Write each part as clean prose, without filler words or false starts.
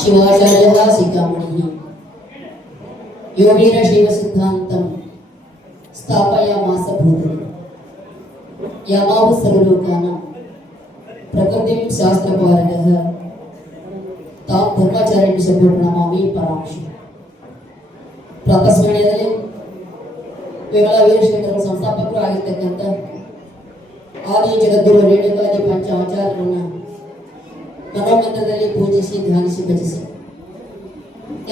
ಶಿವಾಚಾರ್ಯ ಸಿಕ್ಕಾಮಣಿ ಯೋಗೇನ ಶೈವ ಸಿದ್ಧಾಂತಂ ಸ್ಥಾಪಯಾಮಾಸ ಭೂತಲೆ ಯಾಮಾವ ಸರ್ವಲೋಕಾನಾಂ ಪ್ರಕೃತಿಂ ಶಾಸ್ತ್ರಪಾರಗಃ ತಾಂ ಧರ್ಮಾಚಾರ್ಯಂ ಸಂಪೂರ್ಣಮಾಮಿ ಪರಾಂಶಿ. ಪ್ರಾತಸ್ಮರಣೀಯದಲ್ಲಿ ವಿಮಲಾ ವೀರಶೈವರ ಸಂಸ್ಥಾಪಕರು ಆಗಿರ್ತಕ್ಕಂಥ ಆದಿ ಜಗದ್ಗುರು ರೇಣುಕಾದಿ ಪಂಚ ಆಚಾರ್ಯರನ್ನ ಮನೋಮಂತ್ರದಲ್ಲಿ ಪೂಜಿಸಿ ಧ್ಯಾನಿಸಿ ಭಜಿಸಿ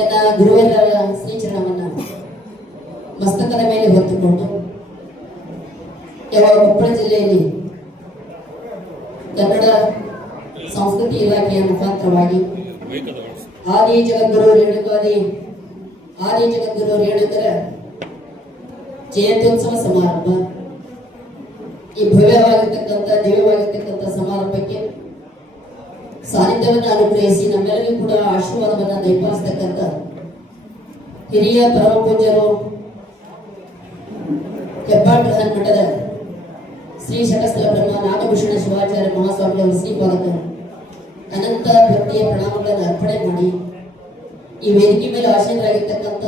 ಎನ್ನ ಗುರುವರರ ಶ್ರೀಚರಣವನ್ನ ಮಸ್ತಕದ ಮೇಲೆ ಹೊತ್ತುಕೊಂಡು ಯಾವ ಕೊಪ್ಪಳ ಜಿಲ್ಲೆಯಲ್ಲಿ ಕನ್ನಡ ಸಂಸ್ಕೃತಿ ಇಲಾಖೆಯ ಮುಖಾಂತರವಾಗಿ ಆದಿ ಜಗದ್ಗುರು ರೇಣುಕರ ಜಯಂತ್ಯೋತ್ಸವ ಸಮಾರಂಭ, ಈ ಭವ್ಯವಾಗಿರ್ತಕ್ಕಂಥ ದಿವ್ಯವಾಗಿರ್ತಕ್ಕಂಥ ಸಮಾರಂಭಕ್ಕೆ ಸಾನ್ನಿಧ್ಯವನ್ನು ಅನುಗ್ರಹಿಸಿ ನಮ್ಮೆಲ್ಲರಿಗೂ ಕೂಡ ಆಶೀರ್ವಾದವನ್ನು ದಯಪಾಲಿಸತಕ್ಕಂಥ ಹಿರಿಯ ಪರಮ ಪೂಜ್ಯರು ಹೆಬ್ಬಾಳ್ ಬೃಹನ್ ಮಠದ ಶ್ರೀ ಶಟಸ್ಥಲ ಬ್ರಹ್ಮ ನಾಗಭೂಷಣ ಶಿವಾಚಾರ್ಯ ಮಹಾಸ್ವಾಮಿಯವರ ಶ್ರೀಪಾದಕ ಅನಂತ ಭಕ್ತಿಯ ಪ್ರಣಾಮಗಳನ್ನು ಅರ್ಪಣೆ ಮಾಡಿ ಈ ವೇದಿಕೆ ಮೇಲೆ ಆಸೀನರಾಗಿರ್ತಕ್ಕಂಥ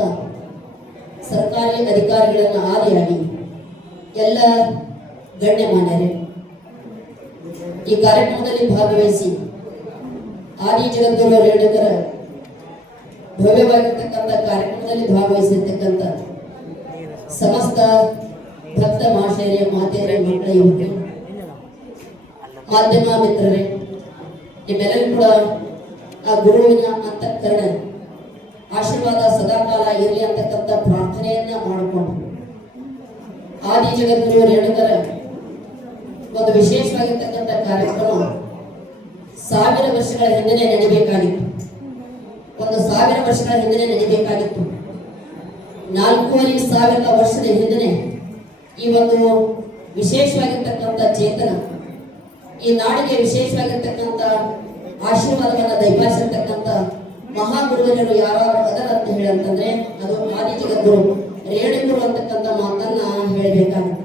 ಸರ್ಕಾರಿ ಅಧಿಕಾರಿಗಳನ್ನು ಆದಿಯಾಗಿ ಎಲ್ಲ ಗಣ್ಯಮಾನ್ಯರೇ, ಈ ಕಾರ್ಯಕ್ರಮದಲ್ಲಿ ಭಾಗವಹಿಸಿ ಆದಿ ಜಗದ್ಗುರು ರೇಣುಕರ ಭವ್ಯವಾಗಿರ್ತಕ್ಕಂಥ ಕಾರ್ಯಕ್ರಮದಲ್ಲಿ ಭಾಗವಹಿಸಿರ್ತಕ್ಕಂಥ ಸಮಸ್ತ ಭಕ್ತ ಮಹಾಶಯರೇ, ಮಾತೆಯರೇ, ಮಕ್ಕಳ ಯುವಕರೇ, ಮಾಧ್ಯಮ ಮಿತ್ರರೇ, ನಿಮ್ಮೆಲ್ಲರೂ ಕೂಡ ಆ ಗುರುವಿನ ಅಂತಃಕರಣ ಆಶೀರ್ವಾದ ಸದಾಕಾಲ ಇರಲಿ ಅಂತಕ್ಕಂಥ ಪ್ರಾರ್ಥನೆಯನ್ನ ಮಾಡಿಕೊಂಡು ಆದಿ ಜಗದ್ಗುರು ರೇಣುಕರ ಒಂದು ವಿಶೇಷವಾಗಿರ್ತಕ್ಕಂಥ ಕಾರ್ಯಕ್ರಮ 1000 ವರ್ಷಗಳ ಹಿಂದೆ ನಡಿಬೇಕಾಗಿತ್ತು. 1000 ವರ್ಷಗಳ ಹಿಂದೆ ನಡಿಬೇಕಾಗಿತ್ತು. 4500 ವರ್ಷದ ಹಿಂದೆ ಈ ಒಂದು ವಿಶೇಷವಾಗಿರ್ತಕ್ಕಂಥ ಚೇತನ ಈ ನಾಡಿಗೆ ವಿಶೇಷವಾಗಿರ್ತಕ್ಕಂಥ ಆಶೀರ್ವಾದವನ್ನು ದಯಪಾಲಿಸಿರ್ತಕ್ಕಂಥ ಮಹಾಗುರುವರರು ಯಾರು ಅದರ ಅಂತ ಹೇಳಂತಂದ್ರೆ ಅದು ಆದಿ ಜಗದ್ಗುರು ರೇಣುಕರು ಅಂತಕ್ಕಂಥ ಮಾತನ್ನ ಹೇಳಬೇಕಾಗುತ್ತೆ.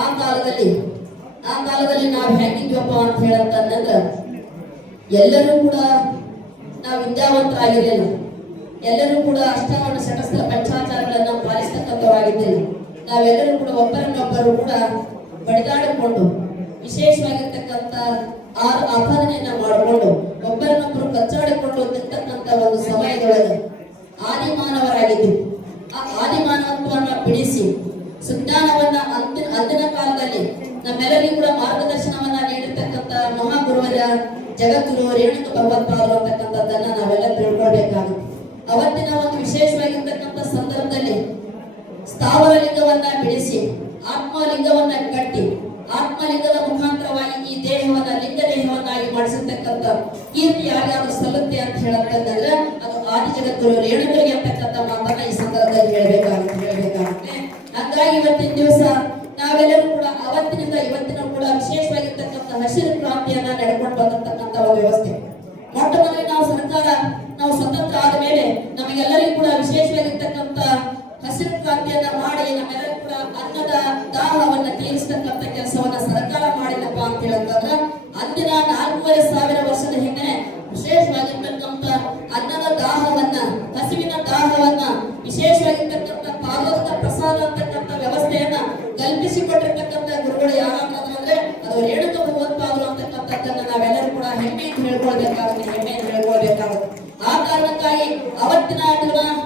ಆ ಕಾಲದಲ್ಲಿ ನಾವು ಹೇಗಿದ್ವಪ್ಪ ಅಂತ ಹೇಳಂತಂದ್ರೆ ಎಲ್ಲರೂ ಕೂಡ ನಾವು ವಿದ್ಯಾವಂತರಾಗಿರಲಿಲ್ಲ. ಎಲ್ಲರೂ ಕೂಡ ಅಷ್ಟಾವರಣ ಶಟಸ್ಥಲ ಪಂಚಾಚಾರಗಳನ್ನ ಪಾಲಿಸ್ತಕ್ಕಂಥವಾಗಿದ್ದೇವೆ. ನಾವೆಲ್ಲರೂ ಕೂಡ ಒಬ್ಬರನ್ನೊಬ್ಬರು ಕೂಡ ಬಡಿದಾಡಿಕೊಂಡು ವಿಶೇಷವಾಗಿರ್ತಕ್ಕಂಥ ಆರಾಧನೆಯನ್ನ ಮಾಡಿಕೊಂಡು ಒಬ್ಬರನ್ನೊಬ್ಬರು ಕಚ್ಚಾಡಿಕೊಂಡು ತಿಂತಕ್ಕಂಥ ಒಂದು ಸಮಯದೊಳಗೆ ಆದಿಮಾನವರಾಗಿದ್ದು ಆ ಆದಿಮಾನವತ್ವವನ್ನು ಬಿಡಿಸಿ ಸುಜ್ಞಾನವನ್ನ ಅಂದಿನ ಕಾಲದಲ್ಲಿ ನಮ್ಮೆಲ್ಲರಿಗೂ ಕೂಡ ಮಾರ್ಗದರ್ಶನವನ್ನ ನೀಡಿರ್ತಕ್ಕಂಥ ಮಹಾಗುರುವರ ಜಗದ್ಗುರು ರೇಣುಕ ಭಗವತ್ಪಾದರು ಅಂತಕ್ಕಂಥದ್ದನ್ನ ನಾವೆಲ್ಲ ತಿಳ್ಕೊಳ್ಬೇಕಾಗುತ್ತೆ. ಅವತ್ತಿನ ಒಂದು ವಿಶೇಷವಾಗಿರ್ತಕ್ಕಂಥ ಸಂದರ್ಭದಲ್ಲಿ ಸ್ಥಾವರ ಲಿಂಗವನ್ನ ಬಿಡಿಸಿ ಆತ್ಮಲಿಂಗವನ್ನ ಕಟ್ಟಿ ಆತ್ಮಲಿಂಗದ ಮುಖಾಂತರವಾಗಿ ಈ ದೇಹವನ್ನ ಲಿಂಗ ದೇಹವನ್ನಾಗಿ ಮಾಡಿಸಿರ್ತಕ್ಕಂಥ ಕೀರ್ತಿ ಯಾರ್ಯಾರು ಸಲ್ಲುತ್ತೆ ಅಂತ ಹೇಳಂತಂದ್ರೆ ಅದು ಆದಿ ಜಗದ್ಗುರು ರೇಣುಕರಿಗೆ ಅಂತಕ್ಕಂಥ ಮಾತನ್ನ ಈ ಸಂದರ್ಭದಲ್ಲಿ ಹೇಳ್ಬೇಕಾಗುತ್ತೆ. ಹಾಗಾಗಿ ಇವತ್ತಿನ ದಿವಸ ನಾವೆಲ್ಲರೂ ಕೂಡ ಅವತ್ತಿನಿಂದ ಇವತ್ತಿನ ಕೂಡ ವಿಶೇಷವಾಗಿರ್ತಕ್ಕಂಥ ಹಸಿರು ಕ್ರಾಂತಿಯನ್ನ ನಡೆಕೊಂಡು ಬಂದಿರತಕ್ಕಂಥ ಒಂದು ವ್ಯವಸ್ಥೆ. ಮೊಟ್ಟ ಮೊದಲಿಗೆ ನಾವು ಸ್ವತಂತ್ರ ಆದ ಮೇಲೆ ನಮಗೆಲ್ಲರಿಗೂ ಕೂಡ ವಿಶೇಷವಾಗಿರ್ತಕ್ಕಂಥ ಹಸಿರು ಕ್ರಾಂತಿಯನ್ನ ಮಾಡಿ ನಮ್ಮೆಲ್ಲರೂ ಕೂಡ ಅನ್ನದ ದಾಹವನ್ನ ತೀರಿಸತಕ್ಕಂಥ ಕೆಲಸವನ್ನ ಸರ್ಕಾರ ಮಾಡಿದಪ್ಪ ಅಂತ ಹೇಳಂತಂದ್ರ ಅಂದಿನ 4500 ವರ್ಷದ ಹಿಂದೆ ವಿಶೇಷವಾಗಿರ್ತಕ್ಕಂಥ ಅನ್ನದ ದಾಹವನ್ನ ಹಸಿವಿನ ದಾಹವನ್ನ ವಿಶೇಷವಾಗಿರ್ತಕ್ಕಂಥ ಭಾಗವತ ಪ್ರಸಾದ ಅಂತಕ್ಕಂಥ ವ್ಯವಸ್ಥೆಯನ್ನ ಕಲ್ಪಿಸಿಕೊಟ್ಟಿರ್ತಕ್ಕಂಥ ಗುರುಗಳು ಯಾರಂತಂದ್ರೆ ಅದು ರೇಣುಕ ಭಗವತ್ಪಾದರು ಅಂತಕ್ಕಂಥದ್ದನ್ನ ನಾವೆಲ್ಲರೂ ಕೂಡ ಹೆಮ್ಮೆಯಿಂದ ಹೇಳ್ಕೊಳ್ಬೇಕಾಗುತ್ತೆ. ಆ ಕಾರಣಕ್ಕಾಗಿ ಅವತ್ತಿನ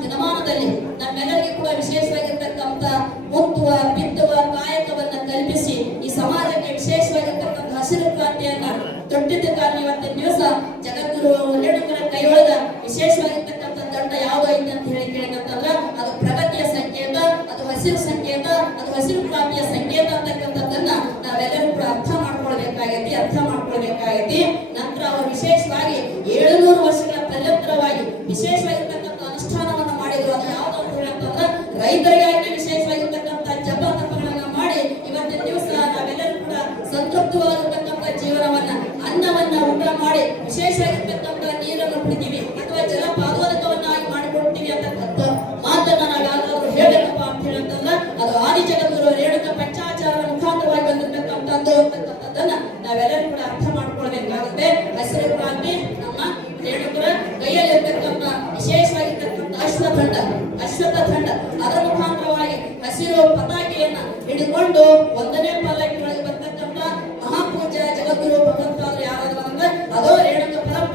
ದಿನಮಾನದಲ್ಲಿ ನಮ್ಮೆಲ್ಲರಿಗೂ ಕೂಡ ವಿಶೇಷವಾಗಿರ್ತಕ್ಕಂಥ ಮುತ್ತುವ ಬಿತ್ತುವ ಕಾಯಕವನ್ನ ಕಲ್ಪಿಸಿ ಈ ಸಮಾಜಕ್ಕೆ ವಿಶೇಷವಾಗಿರ್ತಕ್ಕಂಥ ಹಸಿರು ಕ್ರಾಂತಿಯನ್ನ ತೊಟ್ಟಿದ್ದ ಕಾರಣ ಇವತ್ತಿನ ದಿವಸ ಜಗದ್ಗುರು ರೇಣುಕರ ಕೈಯೊಳಗ ವಿಶೇಷವಾಗಿರ್ತಕ್ಕಂಥ ದಂಡ ಯಾವುದು ಐತೆ ಅಂತ ಕೇಳಿದಂತಂದ್ರ ಅದು ಪ್ರಗತಿಯ ಸಂಕೇತ, ಅದು ಹಸಿರು ಸಂಕೇತ, ಅದು ಹಸಿರು ಕ್ರಾಂತಿಯ ಸಂಕೇತ ಅಂತಕ್ಕಂಥದ್ದನ್ನ ನಾವೆಲ್ಲರೂ ಕೂಡ ಅರ್ಥ ಮಾಡ್ಕೊಳ್ಬೇಕಾಗೈತಿ. ನಂತರ ಅವರು ವಿಶೇಷವಾಗಿ 700 ವರ್ಷಗಳ ಪರ್ಯಂತರವಾಗಿ ವಿಶೇಷವಾಗಿರ್ತಕ್ಕಂಥ ಅನುಷ್ಠಾನವನ್ನ ಮಾಡಿದ್ರು. ಅದು ಯಾವ್ದು ಅಂತ ಹೇಳಂತಂದ್ರೆ ರೈತರಿಗಾಗಿ ವಿಶೇಷವಾಗಿರ್ತಕ್ಕಂಥ ಜಪ ತಪಗಳನ್ನ ಮಾಡಿ ಇವತ್ತಿನ ದಿವಸ ನಾವೆಲ್ಲರೂ ಕೂಡ ಸಂತೃಪ್ತವಾಗಿರ್ತಕ್ಕಂಥ ಜೀವನವನ್ನ ಅನ್ನವನ್ನ ಊಟ ಮಾಡಿ ವಿಶೇಷವಾಗಿರ್ತಕ್ಕಂಥ ನೀರನ್ನು ಕುಡಿತೀವಿ ಅಥವಾ ಜಲಪಾದೋದಕವನ್ನಾಗಿ ಮಾಡಿಕೊಡ್ತೀವಿ ಅಂತಕ್ಕಂಥ ಮಾತನ್ನ ನಾವು ಯಾವ್ದಾದ್ರು ಹೇಳಬೇಕಪ್ಪ ಅಂತ ಹೇಳಂತಂದ್ರೆ ಅದು ಆದಿ ಜಗದ್ಗುರು ರೇಣುಕ ಪಂಚಾಚಾರ ಮುಖಾಂತರವಾಗಿ ಬಂದಿರ್ತಕ್ಕಂಥದ್ದು ಅಂತಕ್ಕಂಥದ್ದನ್ನ ನಾವೆಲ್ಲರೂ ಕೂಡ ಅರ್ಥ ಮಾಡ್ಕೊಳ್ಬೇಕಾಗುತ್ತೆ. ಹಸಿರು ಕ್ರಾಂತಿ ನಮ್ಮ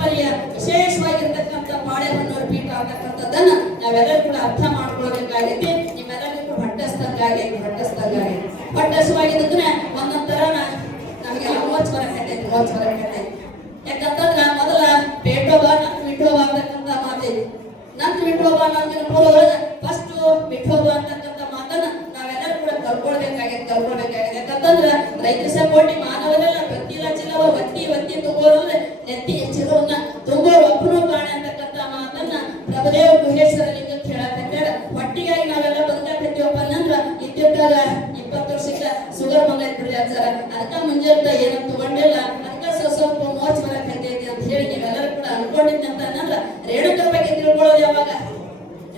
ಮಾದರಿಯ ವಿಶೇಷವಾಗಿರ್ತಕ್ಕಂಥ ಬಾಳೆಹೊನ್ನೂರು ಪೀಠ ಅಂತಕ್ಕಂಥದ್ದನ್ನ ನಾವೆಲ್ಲರೂ ಕೂಡ ಅರ್ಥ ಮಾಡ್ಕೊಳ್ಬೇಕಾಗೈತಿ. ನಿಮ್ಮೆಲ್ಲರಿಗೂ ಹೊಟ್ಟಸ್ತಾಗೈತಿ. ಹೊಟ್ಟಸುವಾಗಿದ್ರೆ ಒಂದೊಂದರ ನಮಗೆ ಮೋಚ್ ಬರಕೈತಿ. ಯಾಕಂತಂದ್ರ ಮೊದಲ ಪೇಟೋಬ ನಂತರ ವಿಠೋಬ ಅಂತಕ್ಕಂಥ ಮಾತೈತಿ. ನಂತರ ವಿಠೋಬ ನಂತರ ಪೂರ್ವದೊಳಗ ಫಸ್ಟ್ ವಿಠೋಬ ಅಂತಕ್ಕಂಥ ಮಾತನ್ನ ನಾವೆಲ್ಲರೂ ಕೂಡ ಕಲ್ಕೊಳ್ಬೇಕಾಗಿದೆ. ಯಾಕಂತಂದ್ರ ರೈತ ಕೋಟಿ ಮಾನವರೆಲ್ಲ ಬತ್ತಿಲ ಚಿಲವ ಒತ್ತಿ ತುಂಬೋದ್ರೆ ನೆತ್ತಿ ಚಿಲವನ್ನ ತುಂಬೋರು ಒಬ್ಬರು ಕಾಣೆ ಅಂತಕ್ಕಂಥ ಮಾತನ್ನ ಪ್ರಭುದೇವ ಗುಹೇಶ್ವರ ಲಿಂಗ ಹೇಳಕತ್ತಾರ. ಒಟ್ಟಿಗಾಗಿ ನಾವೆಲ್ಲ ಬದುಕಾಕತ್ತೀವಪ್ಪ ಅನ್ನಂದ್ರ ಇದ್ದಿದ್ದಾಗ 20 ವರ್ಷಕ್ಕೆ ಶುಗರ್ ಬಂದೈತ್ರಿ ಅಜ್ಜಾರ. ಅದಕ್ಕ ಮುಂಜಾನೆ ಏನಂತ ತಗೊಂಡಿಲ್ಲ, ಅದಕ್ಕ ಸ್ವಲ್ಪ ಮೋಚ್ ಬರಕೈತಿ ಅಂತ ಹೇಳಿ ನೀವೆಲ್ಲರೂ ಕೂಡ ಅನ್ಕೊಂಡಿದ್ದಂತ ಅನ್ನಂದ್ರ ರೇಣುಕರ ಬಗ್ಗೆ ತಿಳ್ಕೊಳ್ಳೋದು ಯಾವಾಗ?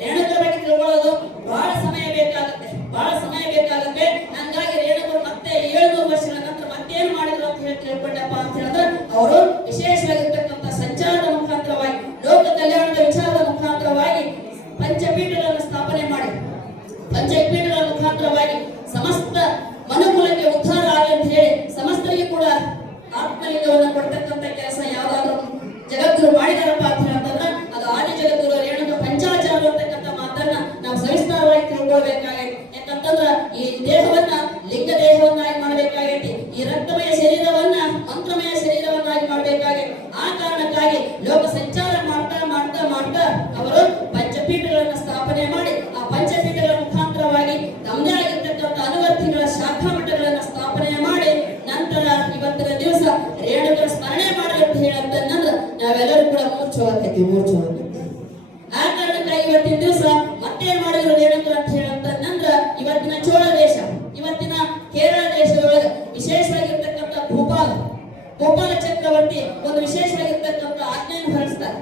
ರೇಣುಕರ ಬಗ್ಗೆ ತಿಳ್ಕೊಳ್ಳೋದು ಬಹಳ ಸಮಯ ಬೇಕಾಗುತ್ತೆ. ಹಂಗಾಗಿ ರೇಣುಕರು ಮತ್ತೆ 700 ವರ್ಷಗಳ ನಂತರ ಮತ್ತೇನು ಮಾಡಿದ್ರು ಅಂತ ಹೇಳಿ ತಿಳ್ಕೊಂಡಪ್ಪ ಅಂತ ಹೇಳಿದ್ರೆ ಅವರು ವಿಶೇಷವಾಗಿರ್ತಕ್ಕಂಥ ಸಂಚಾರದ ಮುಖಾಂತರವಾಗಿ ಲೋಕ ಕಲ್ಯಾಣದ ವಿಚಾರದ ಮುಖಾಂತರವಾಗಿ ಪಂಚಪೀಠಗಳನ್ನು ಸ್ಥಾಪನೆ ಮಾಡಿ ಪಂಚಪೀಠಗಳ ಮುಖಾಂತರವಾಗಿ ಸಮಸ್ತ ಮನುಕುಲಕ್ಕೆ ಉದ್ಧಾರ ಆಗಲಿ ಅಂತ ಹೇಳಿ ಸಮಸ್ತರಿಗೆ ಕೂಡ ಆತ್ಮಲಿಂಗವನ್ನು ಕೊಡ್ತಕ್ಕಂಥ ಕೆಲಸ ಯಾವ್ದಾದ್ರು ಜಗದ್ಗುರು ಮಾಡಿದಾರಪ್ಪ ಅಂತ ಹೇಳಿದ್ರೆ ಅದು ಆದಿ ಜಗದ್ಗುರು ರೇಣುಕ ಪಂಚಾಚಾರ ಅಂತಕ್ಕಂಥ ಮಾತನ್ನ ನಾವು ಸವಿಸ್ತಾರವಾಗಿ ತಿಳ್ಕೊಳ್ಬೇಕಾಗೈತಿ. ಯಾಕಂತಂದ್ರ ಈ ದೇಹವನ್ನ ಲಿಂಗ ದೇಹವನ್ನಾಗಿ ಮಾಡಬೇಕಾಗೈತಿ. ಈ ರಕ್ತಮಯ ಶರೀರವನ್ನ ಮಂತ್ರಮಯ ಶರೀರವನ್ನಾಗಿ ಮಾಡಬೇಕಾಗೈತಿ. ಆ ಕಾರಣಕ್ಕಾಗಿ ಲೋಕ ಸಂಚಾರ ಮಾಡ್ತಾ ಅವರು ಪಂಚಪೀಠಗಳನ್ನು ಸ್ಥಾಪನೆ ಮಾಡಿ ಆ ಪಂಚಪೀಠಗಳ ಮುಖಾಂತರವಾಗಿ ತಮ್ಮದೇ ಆಗಿರ್ತಕ್ಕಂಥ ಅನುವರ್ತಿಗಳ ಶಾಖಾ ಮಠಗಳನ್ನು ಸ್ಥಾಪನೆ ಮಾಡಿ ನಂತರ ಇವತ್ತಿನ ದಿವಸ ರೇಣುಕರ ಸ್ಮರಣೆ ಮಾಡಲಿ ಅಂತ ಹೇಳಂತಂದ್ರೆ ನಾವೆಲ್ಲರೂ ಕೂಡ ಮೂರ್ಛೋಗೈತಿ. ಆ ಕಾರಣಕ್ಕಾಗಿ ಇವತ್ತಿನ ದಿವಸ ಮತ್ತೇನ್ ಮಾಡಿದ್ರು ರೇಣುಕರು ಅಂತ ಹೇಳಂತಂದ್ರ ಇವತ್ತಿನ ಚೋಳ ದೇಶ, ಇವತ್ತಿನ ಕೇರಳ ದೇಶದೊಳಗೆ ವಿಶೇಷವಾಗಿರ್ತಕ್ಕಂಥ ಭೂಪಾಲ ಚಕ್ರವರ್ತಿ ಒಂದು ವಿಶೇಷವಾಗಿರ್ತಕ್ಕಂಥ ಆಜ್ಞೆಯನ್ನು ಹೊರಡಿಸ್ತಾರೆ.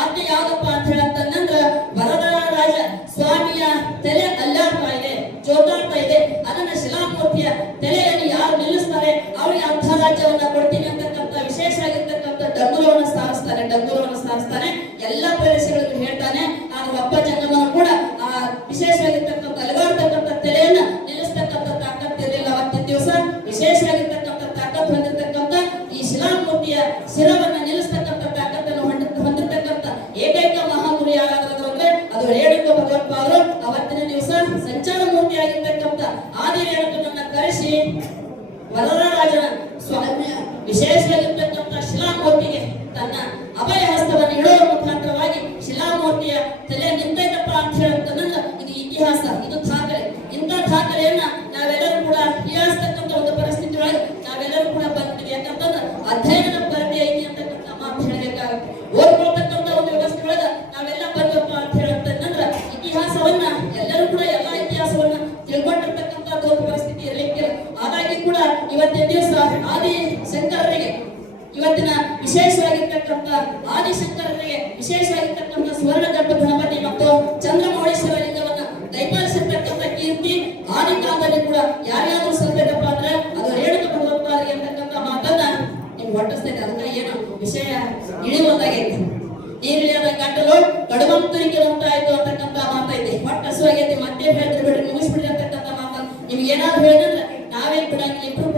ಆಜ್ಞೆ ಯಾವ್ದಪ್ಪ ಅಂತ ಹೇಳಂತಂದ್ರ ವರದಾನ ರಾಜ ಸ್ವಾಮಿಯ ತಲೆ ಅಲ್ಲಾಡ್ತಾ ಇದೆ, ಜೋತಾಡ್ತಾ ಇದೆ. ಅದನ್ನ ಶಿಲಾಮೂರ್ತಿಯ ತಲೆಯನ್ನು ಯಾರು ನಿಲ್ಲಿಸ್ತಾರೆ ಅವರಿಗೆ ಅಂಥ ರಾಜ್ಯವನ್ನ ಕೊಡ್ತೀನಿ ಅಂತಕ್ಕಂಥ ವಿಶೇಷವಾಗಿರ್ತಕ್ಕಂಥ ಡಂಗುರವನ್ನು ಸ್ಥಾಪಿಸ್ತಾನೆ. ಎಲ್ಲ ಪ್ರದೇಶಗಳಿಗೂ ಹೇಳ್ತಾನೆ. ಆದ್ರೆ ಒಬ್ಬ ಜಂಗಮನು ಕೂಡ ಆ ವಿಶೇಷವಾಗಿರ್ತಕ್ಕಂಥ ಅಲಗಾಡ್ತಕ್ಕಂಥ ತಲೆಯನ್ನ ನಿಲ್ಲಿಸ್ತಕ್ಕಂಥ ತಾಕತ್ತು ಇರಲಿಲ್ಲ. ಅವತ್ತಿನ ದಿವಸ ವಿಶೇಷವಾಗಿರ್ತಕ್ಕಂಥ ತಾಕತ್ತು ಹೊಂದಿರತಕ್ಕಂಥ ಈ ಶಿಲಾಮೂರ್ತಿಯ ಶಿರವನ್ನ ನಿಲ್ಲಿಸ್ತಕ್ಕಂಥ ತಾಕತ್ತನ್ನು ಹೊಂದಿರತಕ್ಕಂಥ ಏಕೈಕ ಮಹಾಗುರು ಯಾರಾದರೂ ಅಂದ್ರೆ ಅದು ರೇಣುಕ ಭಗವತ್ಪಾದರು. ಅವತ್ತಿನ ದಿವಸ ಸಂಚಾರ ಮೂರ್ತಿ ಆಗಿರ್ತಕ್ಕಂಥ ಆದಿ ರೇಣುಕನನ್ನ ಕರೆಸಿ ವರದರಾಜನ ಸ್ವಾಮಿಯ ವಿಶೇಷವಾಗಿರ್ತಕ್ಕಂಥ ಶಿಲಾಮೂರ್ತಿಗೆ ತನ್ನ ಅಭಯ ಹಸ್ತವನ್ನು ಇಡುವ ಮುಖಾಂತರವಾಗಿ ಶಿಲಾಮೂರ್ತಿಯ ತಲೆ ನಿಂತೈತಪ್ಪ ಅಂತ ಹೇಳಂತಂದ್ರೆ ಇದು ಇತಿಹಾಸ, ಇದು ದಾಖಲೆ. ಇಂಥ ದಾಖಲೆಯನ್ನ ನಾವೆಲ್ಲರೂ ಕೂಡ ಹೀಯಾಸ್ತಕ್ಕಂಥ ಒಂದು ಪರಿಸ್ಥಿತಿ ಒಳಗೆ ನಾವೆಲ್ಲರೂ ಕೂಡ ಬರ್ತೀವಿ. ಯಾಕಂತಂದ್ರೆ ಅಧ್ಯಯನದ ಕೊರತೆ ಐತಿ ಅಂತಕ್ಕಂಥ ಮಾತು ಹೇಳಬೇಕಾಗುತ್ತೆ. ಓದ್ಕೊಳ್ತಕ್ಕಂಥ ಒಂದು ವ್ಯವಸ್ಥೆ ಒಳಗ ನಾವೆಲ್ಲ ಬರ್ಬೇಕಪ್ಪ ಅಂತ ಹೇಳಂತಂದ್ರೆ ಇತಿಹಾಸವನ್ನ ಎಲ್ಲರೂ ಕೂಡ ಎಲ್ಲಾ ಇತಿಹಾಸವನ್ನ ತಿಳ್ಕೊಂಡಿರ್ತಕ್ಕಂಥ ಒಂದು ಪರಿಸ್ಥಿತಿ ಇರಲಿಕ್ಕೆ ಹಾಗಾಗಿ ಕೂಡ ಇವತ್ತಿನ ದಿವಸ ಆದಿ ಶಂಕರರಿಗೆ ಇವತ್ತಿನ ವಿಶೇಷವಾಗಿರ್ತಕ್ಕಂಥ ಆದಿಶಂಕರರಿಗೆ ವಿಶೇಷವಾಗಿರ್ತಕ್ಕಂಥ ಸುವರ್ಣ ಗರ್ಭ ಗಣಪತಿ ಮತ್ತು ಚಂದ್ರಮೌಳೇಶ್ವರ ಲಿಂಗವನ್ನ ದಯಪಾಲಿಸಿರ್ತಕ್ಕಂಥ ಕೀರ್ತಿ ಆದಿ ಕಾಲದಲ್ಲಿ ಕೂಡ ಯಾರ್ಯಾದ್ರೂ ಸಲ್ಬೇಕಪ್ಪ ಅಂದ್ರೆ ಅದು ರೇಣುಕ ಭಗವತ್ಪಾದರಿಗೆ ಅಂತಕ್ಕಂಥ ಮಾತನ್ನ ನಿಮ್ಗೆ ಹೊಟ್ಟಿಸ್ತೈತೆ. ಅದನ್ನ ಏನು ವಿಷಯ ಇಳಿಯುವಂತಾಗೈತಿ. ನೀರಿಳಿಯದ ಗಂಟಲು ಕಡುವಂತರಿಗೆ ಉಂಟಾಯ್ತು ಅಂತಕ್ಕಂಥ ಮಾತೈತಿ. ಹೊಟ್ಟಸುವಾಗೈತಿ. ಮತ್ತೆ ಹೇಳಿದ್ರೆ ಬಿಡ್ರಿ ಮುಗಿಸ್ಬಿಡ್ರಿ ಅಂತಕ್ಕಂಥ ಮಾತನ್ನ ನಿಮ್ಗೆ ಏನಾದ್ರು ಹೇಳಿದ್ರೆ ನಾವೇನ್ ಬಿಡಂಗಿಲ್ಲ. ಇಬ್ರು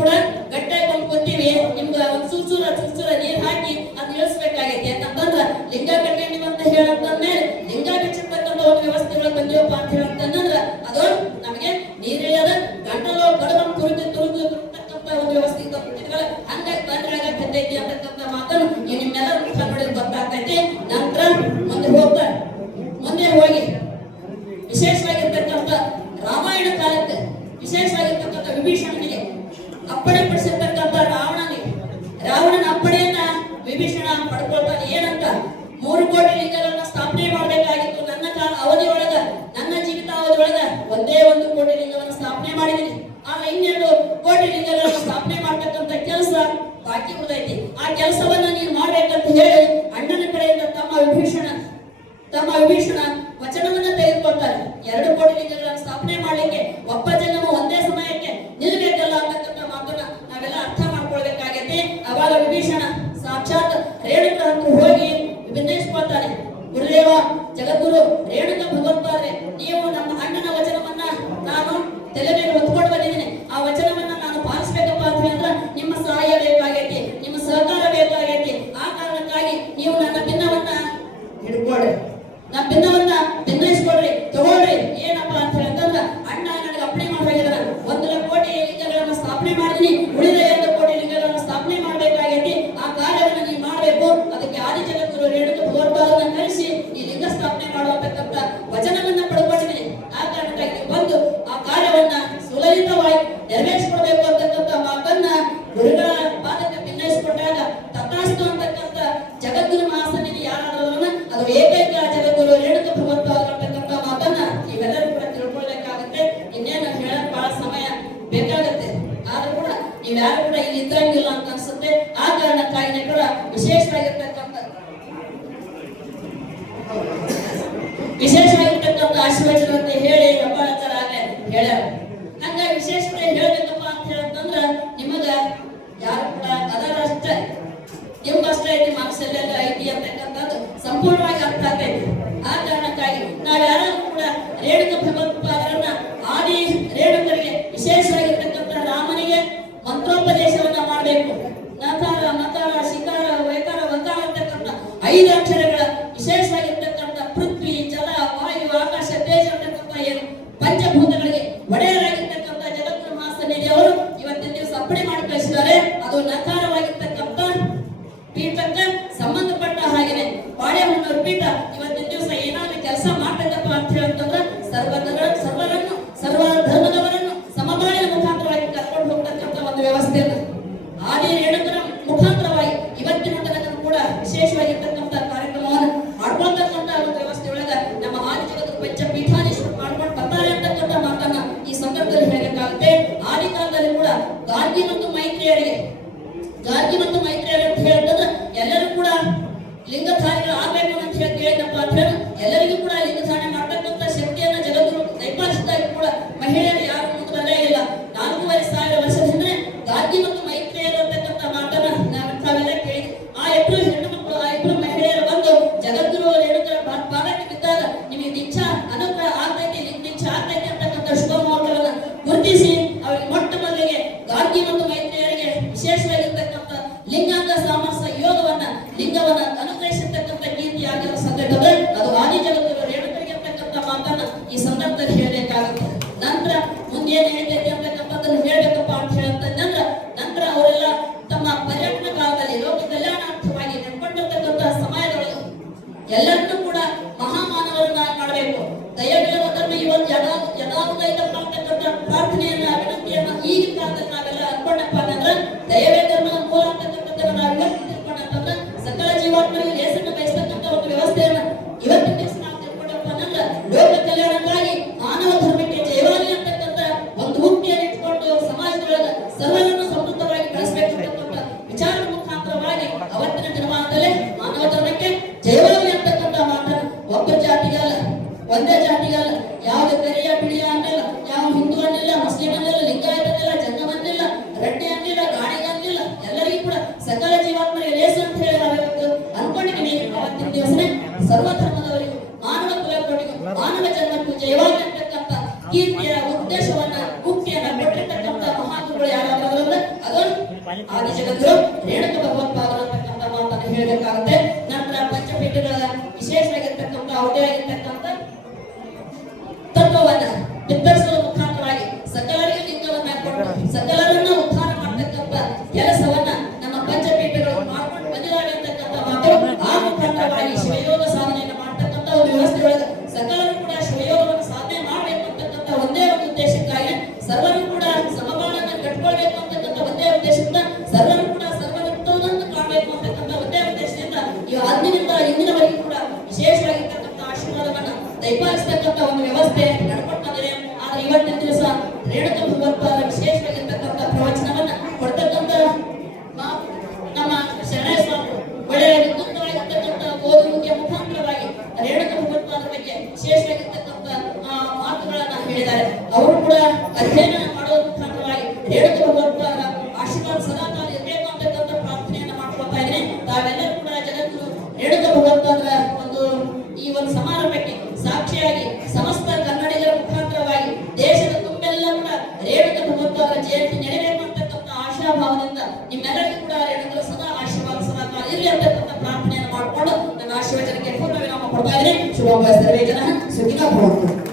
ಕೂಡ ಗಟ್ಟೆಗೆ ಬಂದು ಕೂತೀವಿ. ನಿಮ್ಗೆ ಒಂದು ಚೂಚೂರ ನೀರ್ ಹಾಕಿ ಅದ್ ಇಳಿಸ್ಬೇಕಾಗೈತಿ. ಯಾಕಂತಂದ್ರ ಲಿಂಗ ಕಟ್ಕೊಂಡಿವ ಅಂತ ಹೇಳಂತಂದ್ಮೇಲೆ ಲಿಂಗ ಬಿಚ್ಚಿರ್ತಕ್ಕಂಥ ಒಂದು ವ್ಯವಸ್ಥೆಗಳು ಬಂದಿವಪ್ಪ ಅಂತ ಹೇಳಂತಂದ್ರ ಅದು ನಮಗೆ ನೀರಿಳಿಯದ ಗಂಟಲು ಗಡವನ್ನು ತುರುಗಿರ್ತಕ್ಕಂಥ ಒಂದು ವ್ಯವಸ್ಥೆ ಹಂಗಾಗಿ ತೊಂದರೆ ಆಗತ್ತೈತಿ ಅಂತಕ್ಕಂಥ ಮಾತನ್ನು ನಿಮ್ಮೆಲ್ಲ ಮುಖ ನೋಡಿದ್ರೆ ಗೊತ್ತಾಗ್ತೈತಿ. ನಂತರ ಮುಂದೆ ಹೋಗಿ ವಿಶೇಷವಾಗಿರ್ತಕ್ಕಂಥ ರಾಮಾಯಣ ಕಾಲಕ್ಕೆ ವಿಶೇಷವಾಗಿರ್ತಕ್ಕಂಥ ವಿಭೀಷಣನಿಗೆ ಅಪ್ಪಣೆ ಪಡಿಸಿರ್ತಕ್ಕಂಥ ರಾವಣನ ಅಪ್ಪಣೆಯನ್ನ ವಿಭೀಷಣ ಪಡ್ಕೊಳ್ತಾನೆ. ಏನಂತ 3 ಕೋಟಿ ಲಿಂಗಗಳನ್ನ ಸ್ಥಾಪನೆ ಮಾಡಬೇಕಾಗಿತ್ತು. ನನ್ನ ಕಾಲ ಅವಧಿ ಒಳಗ, ನನ್ನ ಜೀವಿತ ಅವಧಿ ಒಳಗ ಒಂದೇ 1 ಕೋಟಿ ಲಿಂಗವನ್ನು ಸ್ಥಾಪನೆ ಮಾಡಿದೀನಿ. ಆಮೇಲೆ 2 ಕೋಟಿ ಲಿಂಗಗಳನ್ನು ಸ್ಥಾಪನೆ ಮಾಡ್ತಕ್ಕಂಥ ಕೆಲಸ ಬಾಕಿ ಉಳಿದೈತಿ. ಆ ಕೆಲಸವನ್ನ ನೀನು ಮಾಡ್ಬೇಕಂತ ಹೇಳಿ ಅಣ್ಣನ ಕಡೆಯಿಂದ ತಮ್ಮ ವಿಭೀಷಣ ವಚನವನ್ನ ತೆಗೆದುಕೊಳ್ತಾರೆ. 2 ಕೋಟಿ ಲಿಂಗಗಳನ್ನು ಸ್ಥಾಪನೆ ಮಾಡ್ಲಿಕ್ಕೆ ಒಬ್ಬ ಜಂಗಮ ಒಂದೇ ಸಮಯಕ್ಕೆ ನಿಲ್ಬೇಕಲ್ಲ ಅಂತಕ್ಕಂಥ ಮಾತನ್ನ ನಾವೆಲ್ಲ ಅರ್ಥ ಮಾಡ್ಕೊಳ್ಬೇಕಾಗೈತಿ. ಅವಾಗ ವಿಭೀಷಣ ಸಾಕ್ಷಾತ್ ರೇಣುಕ ಹತ್ರ ಹೋಗಿ ವಿನಯಿಸ್ಕೊಳ್ತಾನೆ. ಗುರುದೇವ, ಜಗದ್ಗುರು ರೇಣುಕ ಭಗವತ್ಪಾದರೆ, ನೀವು ನಮ್ಮ ಅಣ್ಣನ ವಚನವನ್ನ ನಾನು ತಲೆ ಮೇಲೆ ಹೊತ್ಕೊಂಡು ಬಂದಿದ್ದೀನಿ. ಆ ವಚನವನ್ನ ನಾನು ಪಾಲಿಸ್ಬೇಕಪ್ಪ ಅಂತ ಹೇಳಿದ್ರೆ ನಿಮ್ಮ ಸಹಾಯ ಬೇಕಾಗೈತಿ, ನಿಮ್ಮ ಸಹಕಾರ ಕೂಡ ವಿಶೇಷವಾಗಿರ್ತಕ್ಕಂಥ ಆಶೀರ್ವಚನ ಅಂತ ಹೇಳಿ ಅಪ್ಪಳಂತರ ಹೇಳ್ಯಾರ. ಹಂಗ ವಿಶೇಷತೆ ಹೇಳ್ಬೇಕಪ್ಪ ಅಂತ ಹೇಳಂತಂದ್ರ ನಿಮಗ ಯಾರು ಕೂಡ ಅದರಷ್ಟ ನಿಮ್ಗಷ್ಟ ಐತಿ ಮನಸ್ಸಲ್ಲೆಲ್ಲ ಐತಿ ಅಂತಕ್ಕಂಥದ್ದು ಸಂಪೂರ್ಣವಾಗಿ ಅರ್ಥ ಆಗ್ತೈತಿ. ಆ ಕಾರಣಕ್ಕಾಗಿ ನಾವ್ಯಾರು ಕೂಡ ರೇಣುಕ ಭಗವತ್ಪಾದರನ್ನ ಆದಿ ರೇಣುಕರಿಗೆ ವಿಶೇಷವಾಗಿರ್ತಕ್ಕಂಥ ರಾಮನಿಗೆ ಮಂತ್ರೋಪದೇಶವನ್ನ ಮಾಡಬೇಕು. ನಕಾರ ಮಕಾರ ಶಿಕಾರ ವೈಕಾರ ವಕಾರ ಅಂತಕ್ಕಂಥ 5 ಅಕ್ಷರಗಳ ವಿಶೇಷವಾಗಿರ್ತಕ್ಕಂಥ ಪೃಥ್ವಿ ಜಲ ವಾಯು ಆಕಾಶ ತೇಜ ಅಂತಕ್ಕಂಥ ಏನು ಪಂಚಭೂತಗಳಿಗೆ ಒಡೆಯರಾಗಿರ್ತಕ್ಕಂಥ ಜಗತ್ತು ಮಹಾಸನ್ನಿಧಿ ಅವರು ಇವತ್ತಿನ ದಿವಸ ಅಪ್ಪಣೆ ಮಾಡಿ ಕಳಿಸಿದ್ದಾರೆ. ಅದು ನಕಾರವಾಗಿರ್ತಕ್ಕಂಥ ಪೀಠಕ್ಕೆ ಸಂಬಂಧಪಟ್ಟ ಹಾಗೆನೆ ಬಾಳೆಹೊನ್ನೂರು ಪೀಠ ಇವತ್ತಿನ ದಿವಸ ಏನಾದ್ರೂ ಕೆಲಸ ಮಾಡ್ಬೇಕಪ್ಪ ಅಂತ ಹೇಳಂತಂದ್ರೆ ಸರ್ವರನ್ನು ಸರ್ವ ಧರ್ಮದವರನ್ನು ಸಮಬಾಳಿನ ಮುಖಾಂತರವಾಗಿ ಕರ್ಕೊಂಡು ಹೋಗ್ತಕ್ಕಂಥ ಒಂದು ವ್ಯವಸ್ಥೆ ಆದಿ ರೇಣುಕರ ಮುಖಾಂತರವಾಗಿ ಇವತ್ತಿನ ತನಕ ಕೂಡ ವಿಶೇಷವಾಗಿರ್ತಕ್ಕಂಥ ಕಾರ್ಯಕ್ರಮವನ್ನು ಮಾಡ್ಕೊಳ್ತಕ್ಕಂಥ ಒಂದು ವ್ಯವಸ್ಥೆ ಒಳಗ ನಮ್ಮ ಆದಿ ಜಗತ್ತು ಪಂಚಪೀಠಾಧೀಶರು ಮಾಡ್ಕೊಂಡು ಬರ್ತಾರೆ ಅಂತಕ್ಕಂಥ ಮಾತನ್ನ ಈ ಸಂದರ್ಭದಲ್ಲಿ ಹೇಳಬೇಕಾಗುತ್ತೆ. ಆದಿ ಕಾಲದಲ್ಲಿ ಕೂಡ ಗಾರ್ಗಿ ಮತ್ತು ಮೈತ್ರಿಯರಿಗೆ ಅಂತ ಹೇಳಿದ್ರೆ ಎಲ್ಲರೂ ಕೂಡ ಲಿಂಗಧಾರಿಗಳು ಆಗ್ಬೇಕು ಅಂತ ಹೇಳಿ ಕೇಳಿದಪ್ಪ ಅಂತ ಹೇಳಿ ಎಲ್ಲರಿಗೂ ಕೂಡ ಲಿಂಗಧಾರಣೆ ಮಾಡ್ತಕ್ಕಂಥ ಶಕ್ತಿಯನ್ನ ಜಗತ್ತು ದಯಪಾಲಿಸಿದಾಗ ಕೂಡ ಮಹಿಳೆಯರು ಯಾರು ಮುಂದೆ ಇಲ್ಲ. 4,500 ವರ್ಷದ ಹಿಂದೆ ಗಾರ್ಗಿ ಮತ್ತು ಮೈತ್ರಿಯರು ಅಂತಕ್ಕಂಥ ಮಾತನ್ನ ನಾವೆಲ್ಲ ಕೇಳಿ ಆ ಇಬ್ರು ಹೆಣ್ಣು ಮಕ್ಕಳು ಆ ಇಬ್ರು ಮಹಿಳೆಯರು ಬಂದು ಜಗದ್ಗುರು ರೇಣುಕರ ಪಾದಕ್ಕೆ ಬಿದ್ದಾಗ ನಿಮಗೆ ದೀಕ್ಷಾ ಅನುಗ್ರಹ ಆಗ್ತೈತಿ ದೀಕ್ಷಾ ಆಗ್ತೈತಿ ಅಂತಕ್ಕಂಥ ಶುಭ ಮುಹೂರ್ತವನ್ನ ಗುರುತಿಸಿ ಅವರಿಗೆ ಮೊಟ್ಟ ಮೊದಲಿಗೆ ಗಾರ್ಗಿ ಮತ್ತು ಮೈತ್ರಿಯರಿಗೆ ವಿಶೇಷವಾಗಿರ್ತಕ್ಕಂಥ ಲಿಂಗಾಂಗ ಸಾಮರಸ್ಯ ಲಿಂಗವನ್ನ ಅನುಗ್ರಹಿಸಿರ್ತಕ್ಕಂಥ ಕೀರ್ತಿ ಆಗಿರೋ ಸಂದರ್ಭದಲ್ಲಿ ಅದು ಆದಿ ಜಗತ್ತು ರೇಣುಕರಿಗೆ ಅಂತಕ್ಕಂಥ ಮಾತನ್ನ ಈ ಸಂದರ್ಭದಲ್ಲಿ ಹೇಳಬೇಕಾಗುತ್ತೆ. ನಂತರ ಮುಂದೆ ಏನ್ ಹೇಳ್ತೈತಿ ಅಂತಕ್ಕಂಥದ್ದನ್ನು ಹೇಳ್ಬೇಕಪ್ಪ ಅಂತ ಹೇಳಂತಂದ್ರ ನಂತರ ಅವರೆಲ್ಲ ತಮ್ಮ ಪರ್ಯಟನ ಕಾಲದಲ್ಲಿ ಲೋಕ ಕಲ್ಯಾಣಾರ್ಥವಾಗಿ ನೆನ್ಕೊಂಡಿರ್ತಕ್ಕಂಥ ಸಮಯದೊಳಗೆ ಎಲ್ಲರನ್ನೂ ಕೂಡ ಮಹಾಮಾನವರನ್ನ ಮಾಡಬೇಕು. ದಯವಿಲ್ಲದನ್ನ ಇವತ್ತು ಯದಾವುದೈತಪ್ಪ ಅಂತಕ್ಕಂಥ ಪ್ರಾರ್ಥನೆಯನ್ನ ವಿನಂತಿಯನ್ನ ಈಗಿನ ಕಾಲದಲ್ಲಿ ನಾವೆಲ್ಲ ಅನ್ಕೊಂಡಪ್ಪ ಅಂತಂದ್ರ ದಯವೇ ಧರ್ಮದ ಮೂಲ ಅಂತಕ್ಕಂಥದ್ದನ್ನ ನಾವು ತಿಳ್ಕೊಂಡಂತಂದ್ರ ಸಕಲ ಜೀವಾತ್ಮರಿಗೆ ಲೇಸನ್ನು ಬಯಸ್ತಕ್ಕಂಥ ಒಂದು ವ್ಯವಸ್ಥೆಯನ್ನ ಇವತ್ತಿನ ದಿವಸ ನಾವು ತಿಳ್ಕೊಂಡಪ್ಪ ಅಂತಂದ್ರ ಲೋಕ ಕಲ್ಯಾಣಕ್ಕಾಗಿ ಮಾನವ ಧರ್ಮಕ್ಕೆ ಜಯವಾಗಲಿ ಅಂತಕ್ಕಂಥ ಒಂದು ಉಕ್ತಿಯನ್ನು ಇಟ್ಕೊಂಡು ಸಮಾಜದೊಳಗ ಸರ್ವರನ್ನು ಸಮೃದ್ಧವಾಗಿ ಬೆಳೆಸಬೇಕು ಅಂತಕ್ಕಂಥ ವಿಚಾರದ ಮುಖಾಂತರವಾಗಿ ಅವತ್ತಿನ ದಿನಮಾನದಲ್ಲೇ ಮಾನವ ಧರ್ಮಕ್ಕೆ ಜಯವಾಗಲಿ ಅಂತಕ್ಕಂಥ ಮಾತನ್ನ ಒಬ್ಬ ಜಾತಿಗಲ್ಲ ಒಂದೇ ಜಾತಿಗಲ್ಲ ಯಾವ್ದು ಕರಿಯ ಬಿಳಿಯ ಅನ್ನಿಲ್ಲ ಯಾವ ಹಿಂದೂ ಅನ್ನಿಲ್ಲ ಮುಸ್ಲಿಂ ಅನ್ನಿಲ್ಲ ಲಿಂಗಾಯತ ಅನ್ನಿಲ್ಲ ಜಂಗಮ ಅನ್ನಿಲ್ಲ ರೆಡ್ಡಿ ಅನ್ನಿಲ್ಲ ಗಾಣಿಗ ಅನ್ನಿಲ್ಲ ಎಲ್ಲರಿಗೂ ಕೂಡ ಸಕಲ ಜೀವಾತ್ಮರಿಗೆ ಲೇಸು ಅಂತ ಹೇಳಿ ನಾವಿವತ್ತು ಅನ್ಕೊಂಡಿದ್ದೀವಿ. ಅವತ್ತಿನ ದಿವಸನೇ ಸರ್ವ ಧರ್ಮದವರಿಗೂ ಮಾನವ ಕುಲಕೋಟಿಗೂ ಮಾನವ ಜನ್ಮಕ್ಕೂ ಜಯವಾಗಿ ಅಂತಕ್ಕಂಥ ಕೀರ್ತಿಯ ಉದ್ದೇಶವನ್ನ ಮುಕ್ತಿಯನ್ನ ಕೊಟ್ಟಿರ್ತಕ್ಕಂಥ ಮಹಾಗುರುಗಳು ಯಾರಾದ್ರಲ್ಲ ಅದು ಆದಿ ಜಗತ್ತು ರೇಣುಕ ಭಗವತ್ಪಾದರು ಅಂತಕ್ಕಂಥ ಮಾತನ್ನು ಹೇಳಬೇಕಾಗುತ್ತೆ. ನಂತರ ಪಂಚಪೀಠಗಳ ವಿಶೇಷವಾಗಿರ್ತಕ್ಕಂಥ ಅವಧಿ ಆಗಿರ್ತಕ್ಕಂಥ ತತ್ವವನ್ನ ಬಿತ್ತರಿಸುವ ಮುಖಾಂತರವಾಗಿ ಸಕಲರಿಗೆ ಲಿಂಗವನ್ನ ಕೊಟ್ಟು ಸಕಲರನ್ನ ಉದ್ಧಾರ ಮಾಡತಕ್ಕಂಥ ಕೆಲಸವನ್ನ ನಮ್ಮ ಪಂಚಪೀಠಗಳು ಮಾಡ್ಕೊಂಡು ಬಂದಿದ್ದಾರೆ ಅಂತಕ್ಕಂಥ ಮಾತು ಆ ಮುಖಾಂತರವಾಗಿ ಶಿವಯೋಗ ಸಾಧನೆಯನ್ನು ಮಾಡ್ತಕ್ಕಂಥ ಒಂದು ವ್ಯವಸ್ಥೆಯೊಳಗೆ ಸಕಲರು ಕೂಡ ಶಿವಯೋಗವನ್ನು ಸಾಧನೆ ಮಾಡಬೇಕು ಅಂತಕ್ಕಂಥ ಒಂದೇ ಒಂದು ಉದ್ದೇಶಕ್ಕಾಗಿ ಸರ್ವರು ಕೂಡ ಸಮಬಾಳನ್ನ ಕಟ್ಕೊಳ್ಬೇಕು ಅಂತಕ್ಕಂಥ ಒಂದೇ ಉದ್ದೇಶದಿಂದ ಸರ್ವರು ಕೂಡ ಸರ್ವರತ್ವವನ್ನು ಕಾಣಬೇಕು ಅಂತಕ್ಕಂಥ ಒಂದೇ ಉದ್ದೇಶದಿಂದ ಈ ಅಂದಿನಿಂದ ಇಂದಿನವರೆಗೂ ಕೂಡ ವಿಶೇಷವಾಗಿರ್ತಕ್ಕಂಥ ಆಶೀರ್ವಾದವನ್ನ ದಯಪಾಲಿಸತಕ್ಕಂಥ ಒಂದು ವ್ಯವಸ್ಥೆ ನಡ್ಕೊಂಡು ಬಂದಿದೆ. ಆದ್ರೆ ಇವತ್ತಿನ ದಿವಸ ರೇಣುಕ ಭಗವತ್ಪಾದರ ವಿಶೇಷವಾಗಿರ್ತಕ್ಕಂಥ ಪ್ರವಚನವನ್ನ ಕೊಡ್ತಕ್ಕಂಥ ನಮ್ಮ ಶರಣಯ್ಯ ಸ್ವಾಮಿ ಒಳ್ಳೆಯ ವಿದ್ಯುಕ್ತವಾಗಿರ್ತಕ್ಕಂಥ ಓದುವಿಕೆ ಮುಖಾಂತರವಾಗಿ ರೇಣುಕ ಭಗವತ್ಪಾದರ ಬಗ್ಗೆ ವಿಶೇಷವಾಗಿರ್ತಕ್ಕಂಥ ಮಾತುಗಳನ್ನ ಹೇಳಿದ್ದಾರೆ. ಅವರು ಕೂಡ ಅಧ್ಯಯನ ಮಾಡುವ ಮುಖಾಂತರವಾಗಿ ರೇಣುಕ ಭಗವತ್ಪಾದರ ಆಶೀರ್ವಾದ ಸದಾ ಕಾಲ ಇರಬೇಕು ಅಂತಕ್ಕಂಥ ಪ್ರಾರ್ಥನೆಯನ್ನ ಮಾಡ್ಕೊಳ್ತಾ ಇದ್ದೀನಿ. ತಾವೆಲ್ಲರೂ ಕೂಡ ಜಗತ್ತು ರೇಣುಕ ಭಗವತ್ಪಾದರ ಈ ಒಂದು ಸಮಾರಂಭಕ್ಕೆ ಸಾಕ್ಷಿಯಾಗಿ ಸಮಸ್ತ ಕನ್ನಡಿಗರ ಮುಖಾಂತರವಾಗಿ ದೇಶದ ತುಂಬೆಲ್ಲ ಕೂಡ ರೇಣುಕ ಭಗವತ್ಪಾದರ ಜಯಂತಿ ನಡೆಯಬೇಕು ಅಂತಕ್ಕಂಥ ಆಶಾಭಾವದಿಂದ ನಿಮ್ಮೆಲ್ಲರಿಗೂ ಕೂಡ ರೇಣುಕರ ಸದಾ ಆಶೀರ್ವಾದ ಸದಾ ಕಾಲ ಇರಲಿ ಅಂತಕ್ಕಂಥ ಪ್ರಾರ್ಥನೆಯನ್ನು ಮಾಡಿಕೊಂಡು ನನ್ನ ಆಶೀರ್ವಚನಕ್ಕೆ ಪೂರ್ಣ ವಿರಾಮ ಕೊಡ್ತಾ ಇದ್ದೀನಿ. ಶುಭ ಸರ್ವೇ ಜನ ಸುಖಿನೋ ಭವಂತು.